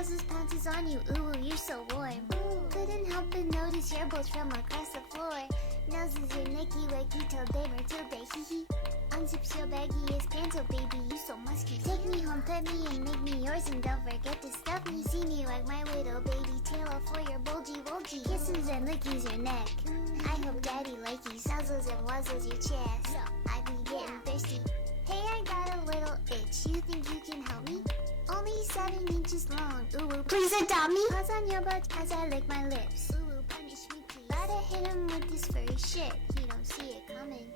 Bowser's pounces on you, ooh, you're so warm. Couldn't help but notice your bolts from across the floor. Noses your nicky wacky till day or till day, hee hee. Unzips your baggiest pants, oh baby, you so musky. Take me home, pet me, and make me yours, and don't forget to stuff me. See me like my little baby tail off for your bulgy. Kisses and lickies your neck. I hope daddy likey nuzzles and wuzzles your chest. I be getting thirsty. Hey, I got a little itch. You think you can help me? Only 7 inches long. Ooh, please adopt me. Paws on your butt as I lick my lips. Ooh, punish me please. Gotta hit him with this furry shit. He don't see it coming.